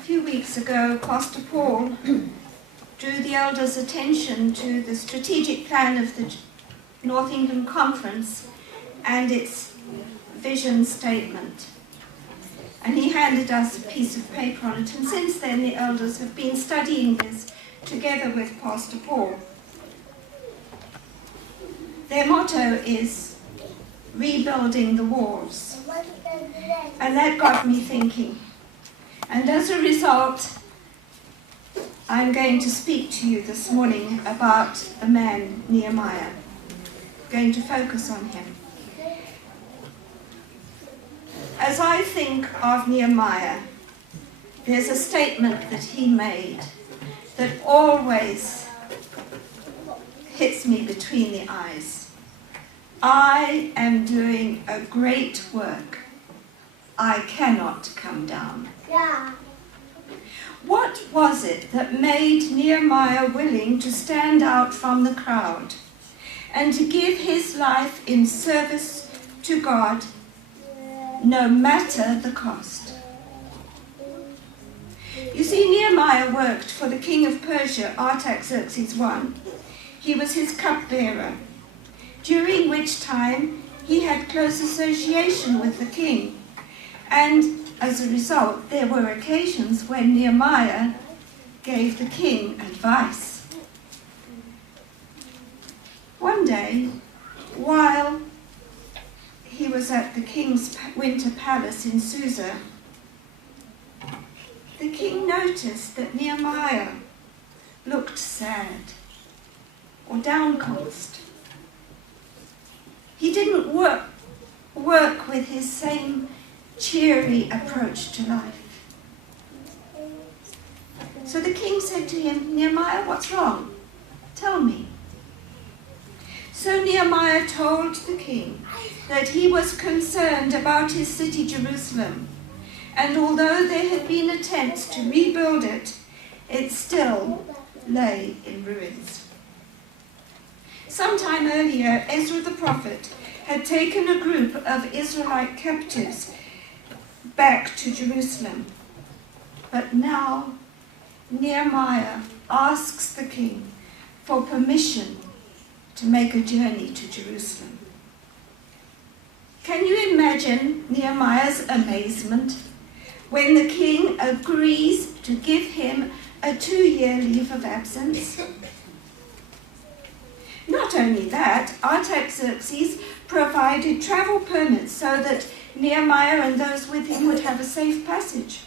A few weeks ago, Pastor Paul drew the elders' attention to the strategic plan of the North England Conference and its vision statement. And he handed us a piece of paper on it, and since then the elders have been studying this together with Pastor Paul. Their motto is rebuilding the walls. And that got me thinking. And as a result, I'm going to speak to you this morning about the man Nehemiah. I'm going to focus on him. As I think of Nehemiah, there's a statement that he made that always hits me between the eyes. I am doing a great work. I cannot come down. Yeah. What was it that made Nehemiah willing to stand out from the crowd and to give his life in service to God, no matter the cost? You see, Nehemiah worked for the king of Persia, Artaxerxes I. He was his cupbearer, during which time he had close association with the king. And as a result, there were occasions when Nehemiah gave the king advice. One day, while he was at the king's winter palace in Susa, the king noticed that Nehemiah looked sad or downcast. He didn't work with his same cheery approach to life. So the king said to him, Nehemiah, what's wrong? Tell me. So Nehemiah told the king that he was concerned about his city Jerusalem, and although there had been attempts to rebuild it, it still lay in ruins. Sometime earlier, Ezra the prophet had taken a group of Israelite captives back to Jerusalem. But now Nehemiah asks the king for permission to make a journey to Jerusalem. Can you imagine Nehemiah's amazement when the king agrees to give him a 2-year leave of absence? Not only that, Artaxerxes provided travel permits so that Nehemiah and those with him would have a safe passage.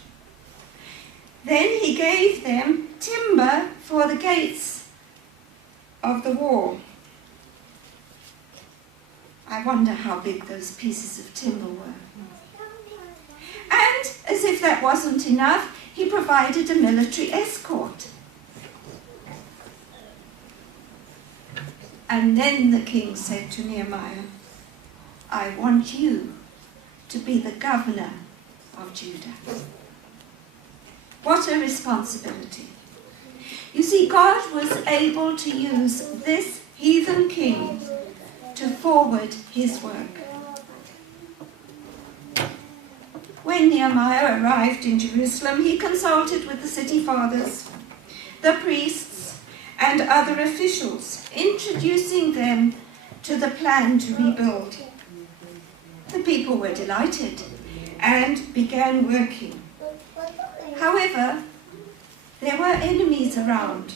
Then he gave them timber for the gates of the wall. I wonder how big those pieces of timber were. And, as if that wasn't enough, he provided a military escort. And then the king said to Nehemiah, I want you to be the governor of Judah. What a responsibility. You see, God was able to use this heathen king to forward his work. When Nehemiah arrived in Jerusalem, he consulted with the city fathers, the priests, and other officials, introducing them to the plan to rebuild. The people were delighted and began working. However, there were enemies around.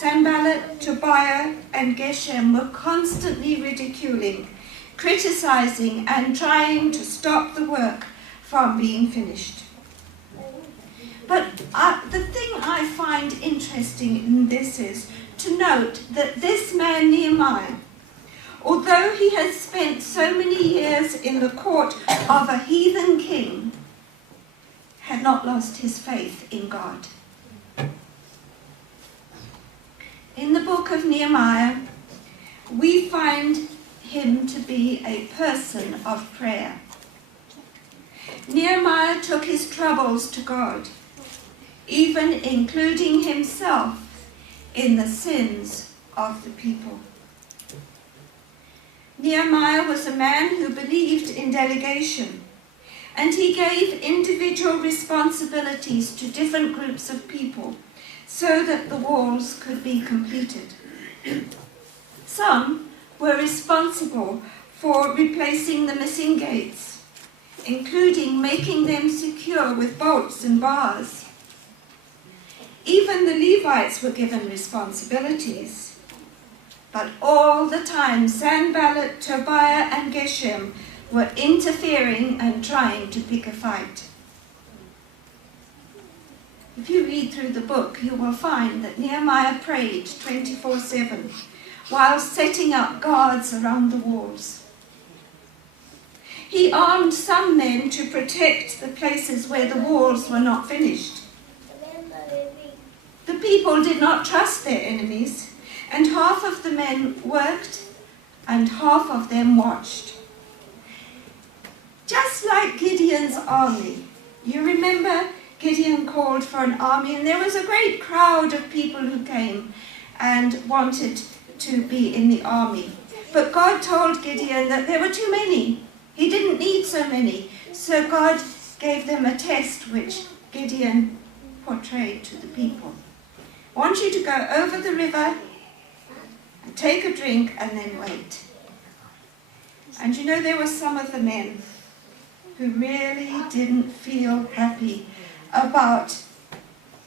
Sanballat, Tobiah, and Geshem were constantly ridiculing, criticizing, and trying to stop the work from being finished. But the thing I find interesting in this is to note that this man Nehemiah, although he had spent so many years in the court of a heathen king, had not lost his faith in God. In the book of Nehemiah, we find him to be a person of prayer. Nehemiah took his troubles to God, even including himself in the sins of the people. Nehemiah was a man who believed in delegation and he gave individual responsibilities to different groups of people so that the walls could be completed. Some were responsible for replacing the missing gates, including making them secure with bolts and bars. Even the Levites were given responsibilities. But all the time, Sanballat, Tobiah, and Geshem were interfering and trying to pick a fight. If you read through the book, you will find that Nehemiah prayed 24/7 while setting up guards around the walls. He armed some men to protect the places where the walls were not finished. The people did not trust their enemies, and half of the men worked and half of them watched. Just like Gideon's army. You remember Gideon called for an army, and there was a great crowd of people who came and wanted to be in the army. But God told Gideon that there were too many. He didn't need so many. So God gave them a test which Gideon portrayed to the people. I want you to go over the river and take a drink and then wait. And you know, there were some of the men who really didn't feel happy about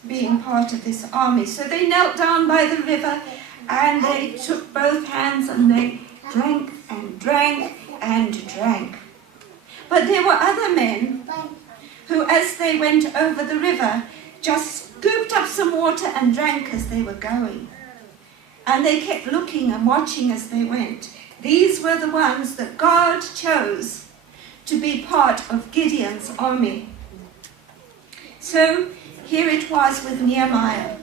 being part of this army. So they knelt down by the river and they took both hands and they drank and drank and drank. But there were other men who, as they went over the river, just scooped up some water and drank as they were going. And they kept looking and watching as they went. These were the ones that God chose to be part of Gideon's army. So here it was with Nehemiah.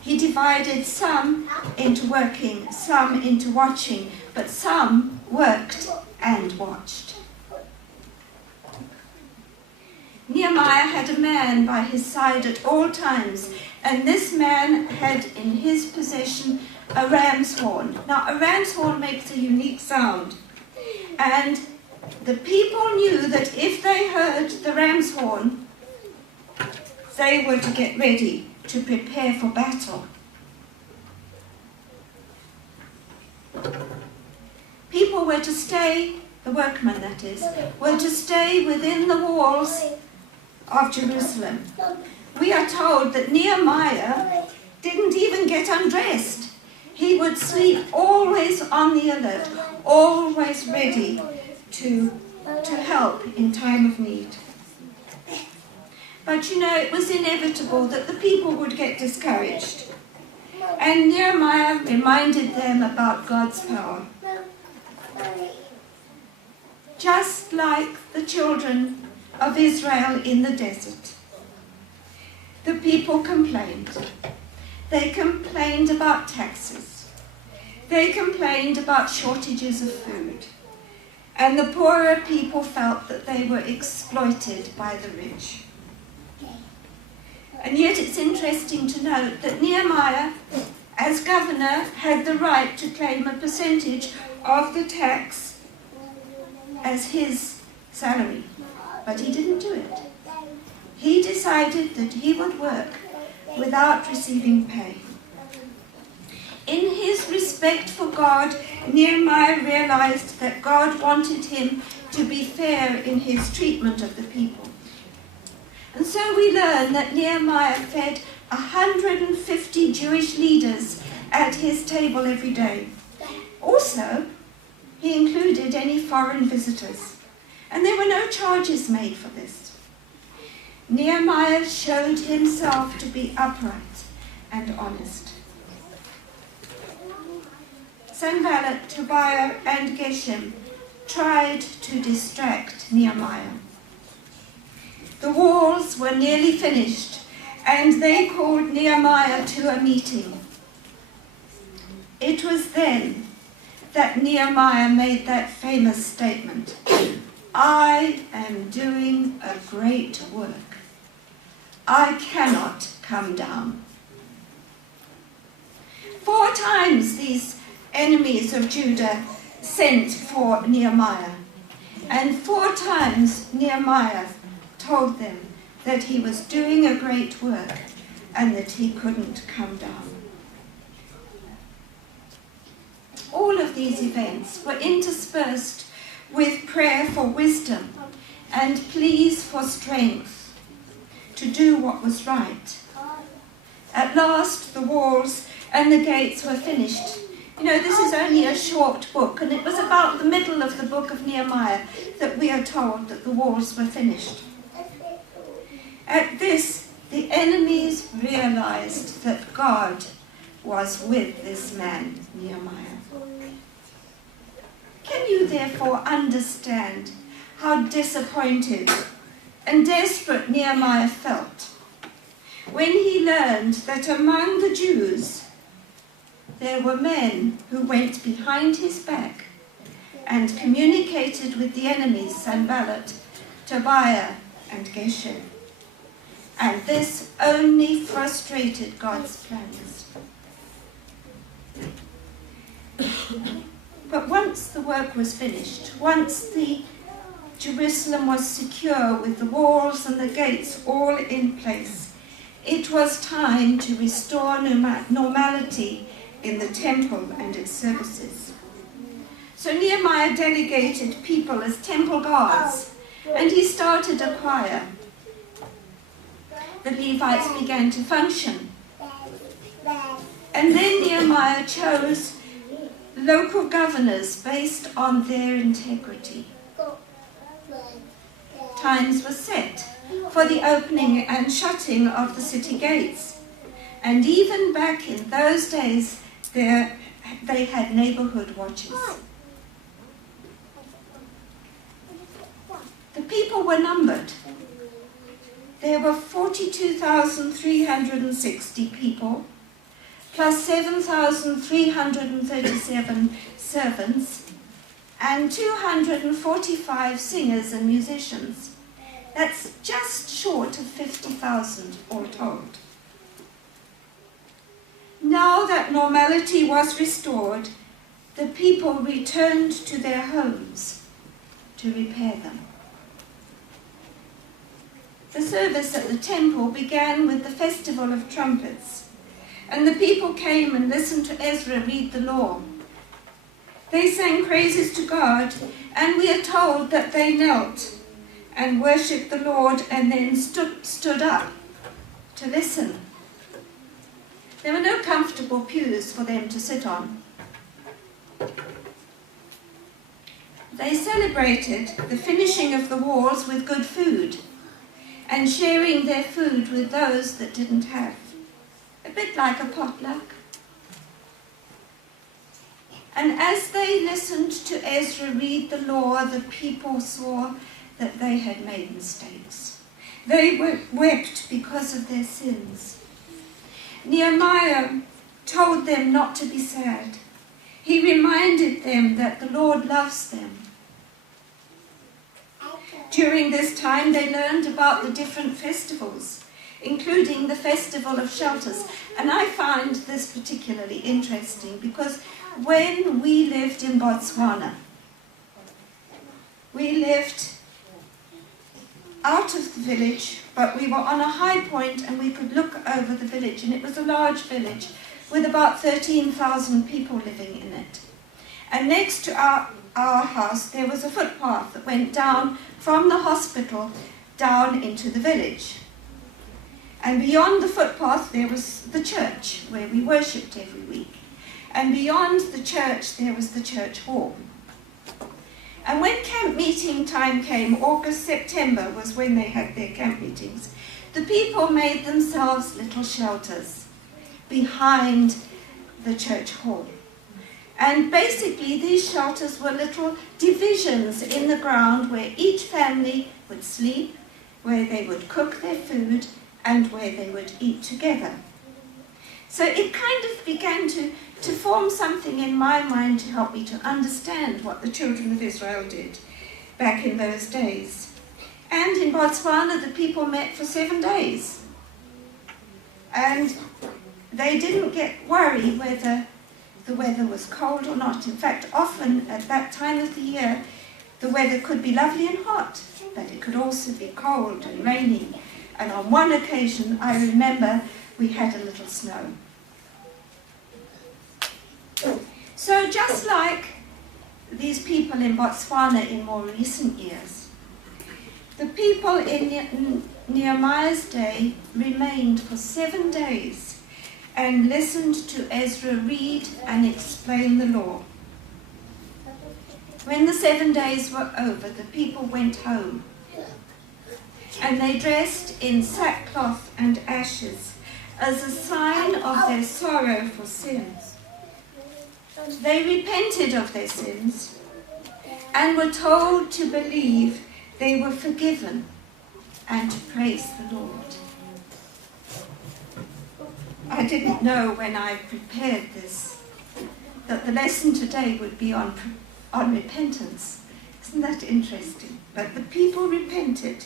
He divided some into working, some into watching, but some worked and watched. Nehemiah had a man by his side at all times, and this man had in his possession a ram's horn. Now, a ram's horn makes a unique sound, and the people knew that if they heard the ram's horn, they were to get ready to prepare for battle. People were to stay, the workmen that is, were to stay within the walls of Jerusalem. We are told that Nehemiah didn't even get undressed. He would sleep always on the alert, always ready to help in time of need. But you know, it was inevitable that the people would get discouraged. And Nehemiah reminded them about God's power. Just like the children of Israel in the desert. The people complained. They complained about taxes. They complained about shortages of food. And the poorer people felt that they were exploited by the rich. And yet it's interesting to note that Nehemiah, as governor, had the right to claim a percentage of the tax as his salary. But he didn't do it. He decided that he would work without receiving pay. In his respect for God, Nehemiah realized that God wanted him to be fair in his treatment of the people. And so we learn that Nehemiah fed 150 Jewish leaders at his table every day. Also, he included any foreign visitors. And there were no charges made for this. Nehemiah showed himself to be upright and honest. Sanballat, Tobiah, and Geshem tried to distract Nehemiah. The walls were nearly finished, and they called Nehemiah to a meeting. It was then that Nehemiah made that famous statement, "I am doing a great work. I cannot come down." 4 times these enemies of Judah sent for Nehemiah, And 4 times Nehemiah told them that he was doing a great work and that he couldn't come down. All of these events were interspersed with prayer for wisdom and pleas for strength to do what was right. At last, the walls and the gates were finished. You know, this is only a short book, and it was about the middle of the book of Nehemiah that we are told that the walls were finished. At this, the enemies realized that God was with this man, Nehemiah. Can you therefore understand how disappointed and desperate Nehemiah felt when he learned that among the Jews there were men who went behind his back and communicated with the enemies, Sanballat, Tobiah, and Geshem. And this only frustrated God's plans. But once the work was finished, once Jerusalem was secure with the walls and the gates all in place, it was time to restore normality in the temple and its services. So Nehemiah delegated people as temple guards, and he started a choir. The Levites began to function. And then Nehemiah chose local governors based on their integrity. Times were set for the opening and shutting of the city gates. And even back in those days, they had neighborhood watches. The people were numbered. There were 42,360 people, plus 7,337 servants, and 245 singers and musicians. That's just short of 50,000 all told. Now that normality was restored, the people returned to their homes to repair them. The service at the temple began with the Festival of Trumpets, and the people came and listened to Ezra read the law. They sang praises to God, and we are told that they knelt and worshipped the Lord and then stood up to listen. There were no comfortable pews for them to sit on. They celebrated the finishing of the walls with good food and sharing their food with those that didn't have. A bit like a potluck. And as they listened to Ezra read the law, the people saw that they had made mistakes. They wept because of their sins. Nehemiah told them not to be sad. He reminded them that the Lord loves them. During this time, they learned about the different festivals, including the Festival of Shelters. And I find this particularly interesting because when we lived in Botswana, we lived out of the village, but we were on a high point and we could look over the village, and it was a large village with about 13,000 people living in it. And next to our house there was a footpath that went down from the hospital down into the village. And beyond the footpath there was the church where we worshipped every week. And beyond the church there was the church hall. And when camp meeting time came, August, September was when they had their camp meetings, the people made themselves little shelters behind the church hall. And basically these shelters were little divisions in the ground where each family would sleep, where they would cook their food, and where they would eat together. So it kind of began to form something in my mind to help me to understand what the children of Israel did back in those days. And in Botswana, the people met for 7 days. And they didn't get worried whether the weather was cold or not. In fact, often at that time of the year, The weather could be lovely and hot, but it could also be cold and rainy. And on one occasion, I remember we had a little snow. So just like these people in Botswana in more recent years, the people in Nehemiah's day remained for 7 days and listened to Ezra read and explain the law. When the 7 days were over, the people went home, and they dressed in sackcloth and ashes as a sign of their sorrow for sins. They repented of their sins and were told to believe they were forgiven and to praise the Lord. I didn't know when I prepared this that the lesson today would be on repentance. Isn't that interesting? But the people repented,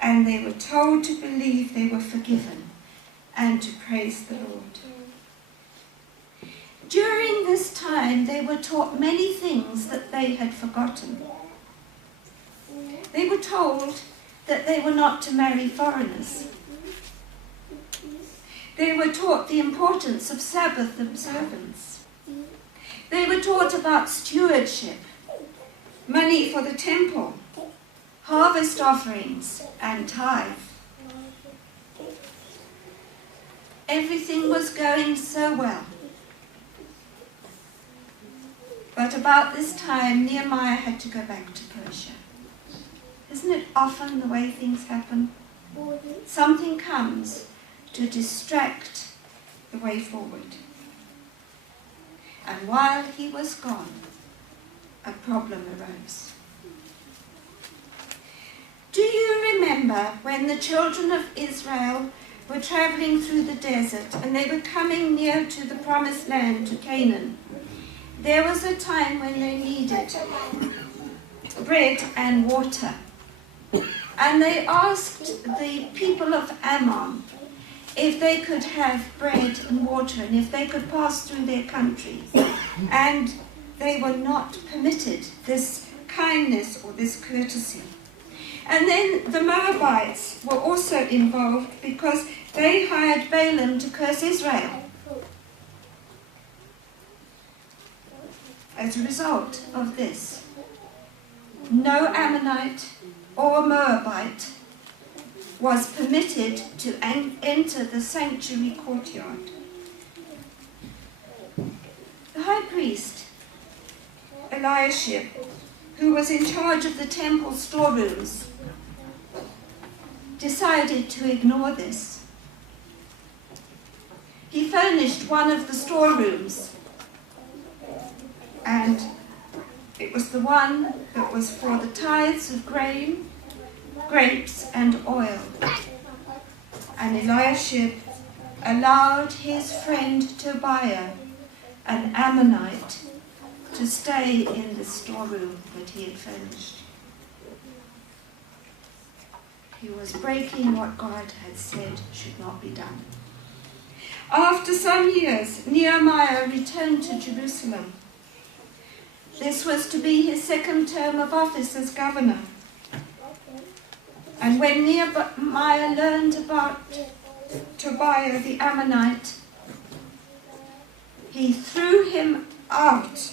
and they were told to believe they were forgiven and to praise the Lord. During this time, they were taught many things that they had forgotten. They were told that they were not to marry foreigners. They were taught the importance of Sabbath observance. They were taught about stewardship, money for the temple, harvest offerings, and tithe. Everything was going so well. But about this time, Nehemiah had to go back to Persia. Isn't it often the way things happen? Something comes to distract the way forward. And while he was gone, a problem arose. Do you remember when the children of Israel were traveling through the desert and they were coming near to the promised land, to Canaan? There was a time when they needed bread and water. And they asked the people of Ammon if they could have bread and water and if they could pass through their country. And they were not permitted this kindness or this courtesy. And then the Moabites were also involved because they hired Balaam to curse Israel. As a result of this, no Ammonite or Moabite was permitted to enter the sanctuary courtyard. The high priest, Eliashib, who was in charge of the temple storerooms, decided to ignore this. He furnished one of the storerooms, and it was the one that was for the tithes of grain, grapes, and oil. And Eliashib allowed his friend Tobiah, an Ammonite, to stay in the storeroom that he had furnished. He was breaking what God had said should not be done. After some years, Nehemiah returned to Jerusalem. This was to be his second term of office as governor. And when Nehemiah learned about Tobiah the Ammonite, he threw him out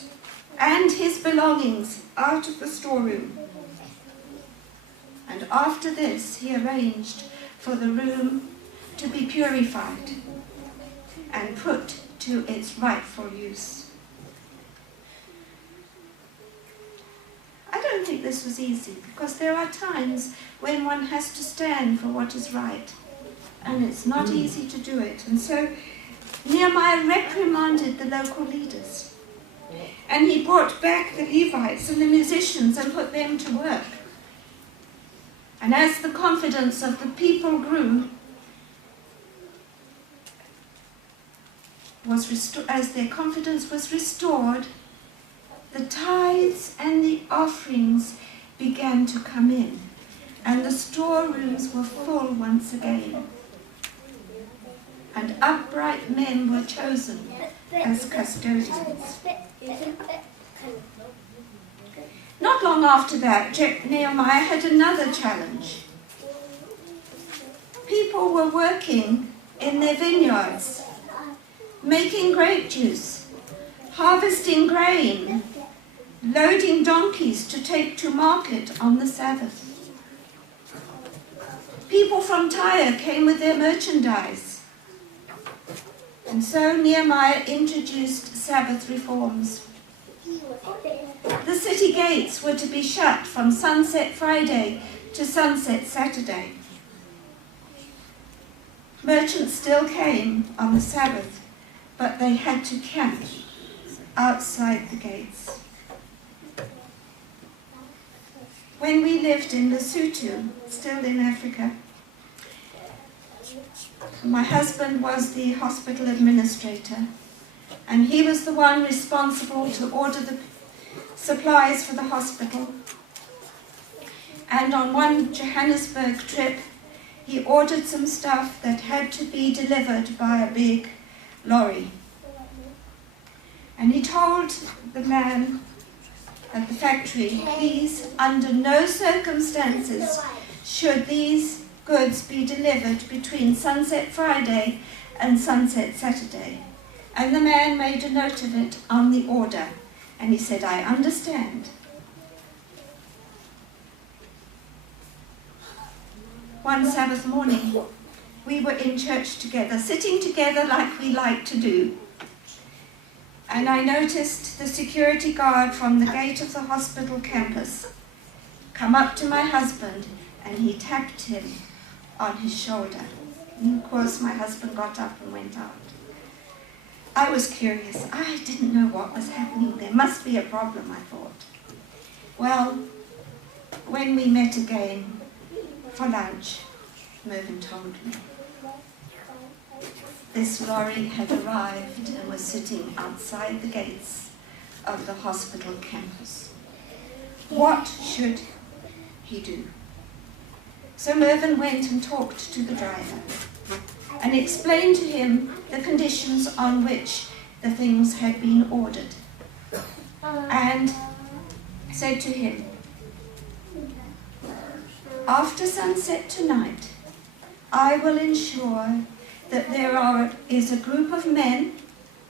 and his belongings out of the storeroom. And after this, he arranged for the room to be purified and put to its rightful use. I don't think this was easy, because there are times when one has to stand for what is right, and it's not easy to do it. And so Nehemiah reprimanded the local leaders, and he brought back the Levites and the musicians and put them to work. And as the confidence of the people grew, as their confidence was restored, the tithes and the offerings began to come in, and the storerooms were full once again. And upright men were chosen as custodians. Not long after that, Nehemiah had another challenge. People were working in their vineyards, making grape juice, harvesting grain, loading donkeys to take to market on the Sabbath. People from Tyre came with their merchandise. And so Nehemiah introduced Sabbath reforms. The city gates were to be shut from sunset Friday to sunset Saturday. Merchants still came on the Sabbath, but they had to camp outside the gates. When we lived in Lesotho, still in Africa, my husband was the hospital administrator, and he was the one responsible to order the supplies for the hospital. And on one Johannesburg trip, he ordered some stuff that had to be delivered by a big lorry. And he told the man at the factory, please, under no circumstances should these goods be delivered between sunset Friday and sunset Saturday. And the man made a note of it on the order. And he said, I understand. One Sabbath morning, we were in church together, sitting together like we like to do. And I noticed the security guard from the gate of the hospital campus come up to my husband, and he tapped him on his shoulder. And of course, my husband got up and went out. I was curious. I didn't know what was happening. There must be a problem, I thought. Well, when we met again for lunch, Mervyn told me this lorry had arrived and was sitting outside the gates of the hospital campus. What should he do? So Mervyn went and talked to the driver and explained to him the conditions on which the things had been ordered, and said to him, after sunset tonight, I will ensure that there is a group of men,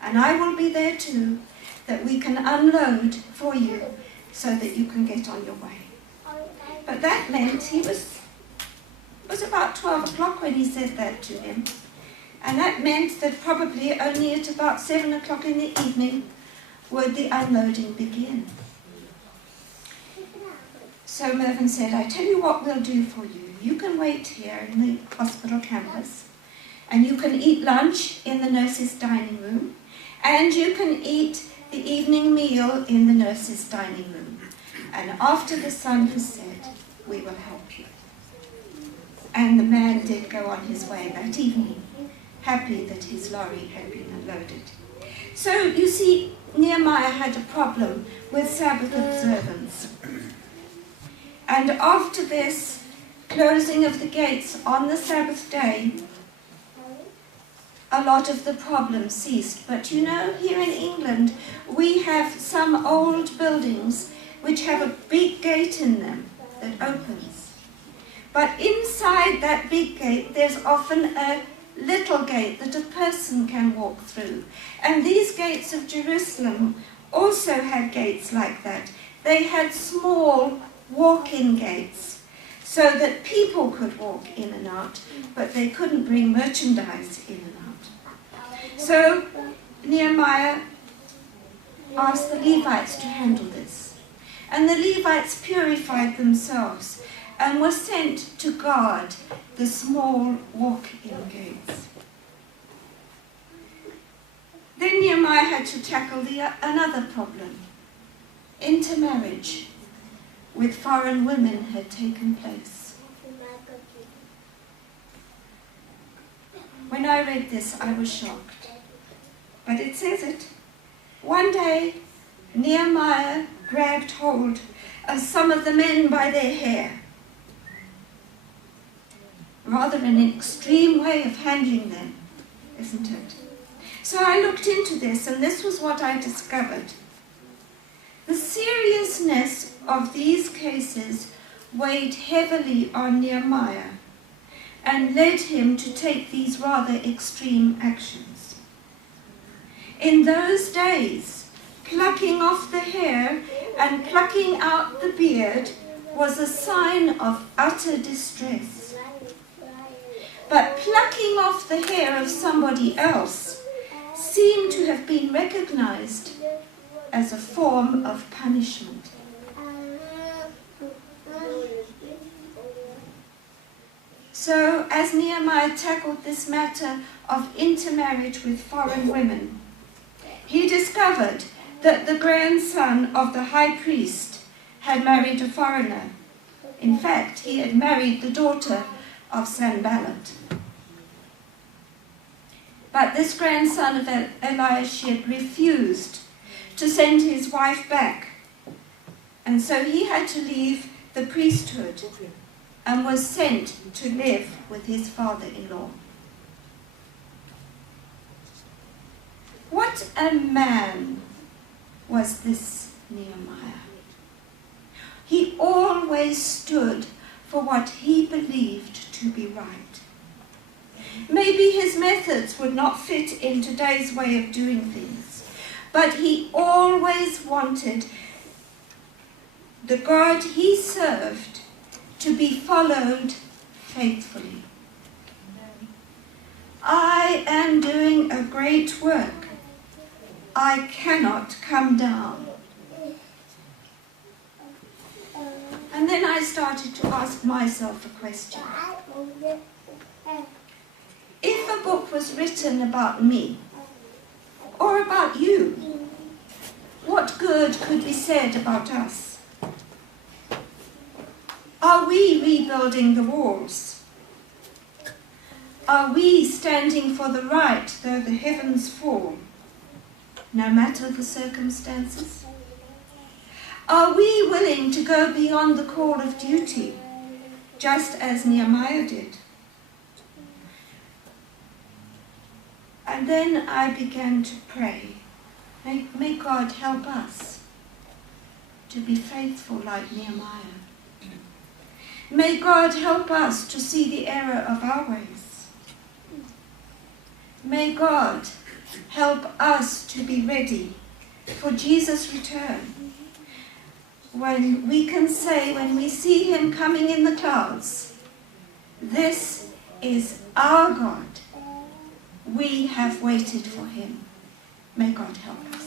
and I will be there too, that we can unload for you so that you can get on your way. But that meant it was about 12 o'clock when he said that to him. And that meant that probably only at about 7 o'clock in the evening would the unloading begin. So Mervyn said, I tell you what we'll do for you. You can wait here in the hospital campus, and you can eat lunch in the nurses' dining room, and you can eat the evening meal in the nurses' dining room. And after the sun has set, we will help you. And the man did go on his way that evening, happy that his lorry had been unloaded. So, you see, Nehemiah had a problem with Sabbath observance. And after this closing of the gates on the Sabbath day, a lot of the problems ceased. But you know, here in England, we have some old buildings which have a big gate in them that opens. But inside that big gate, there's often a little gate that a person can walk through. And these gates of Jerusalem also had gates like that. They had small walk-in gates so that people could walk in and out, but they couldn't bring merchandise in and out. So Nehemiah asked the Levites to handle this. And the Levites purified themselves and were sent to guard the small walk-in gates. Then Nehemiah had to tackle another problem. Intermarriage with foreign women had taken place. When I read this, I was shocked. But it says it. One day, Nehemiah grabbed hold of some of the men by their hair. Rather an extreme way of handling them, isn't it? So I looked into this, and this was what I discovered. The seriousness of these cases weighed heavily on Nehemiah and led him to take these rather extreme actions. In those days, plucking off the hair and plucking out the beard was a sign of utter distress. But plucking off the hair of somebody else seemed to have been recognized as a form of punishment. So, as Nehemiah tackled this matter of intermarriage with foreign women, he discovered that the grandson of the high priest had married a foreigner. In fact, he had married the daughter of Sanballat. But this grandson of Eliashib refused to send his wife back, and so he had to leave the priesthood and was sent to live with his father-in-law. What a man was this Nehemiah. He always stood for what he believed to be right. Maybe his methods would not fit in today's way of doing things, but he always wanted the God he served to be followed faithfully. I am doing a great work. I cannot come down. And then I started to ask myself a question. If a book was written about me, or about you, what good could be said about us? Are we rebuilding the walls? Are we standing for the right though the heavens fall, no matter the circumstances? Are we willing to go beyond the call of duty, just as Nehemiah did? And then I began to pray, may God help us to be faithful like Nehemiah. May God help us to see the error of our ways. May God help us to be ready for Jesus' return, when we can say, when we see him coming in the clouds, this is our God. We have waited for him. May God help us.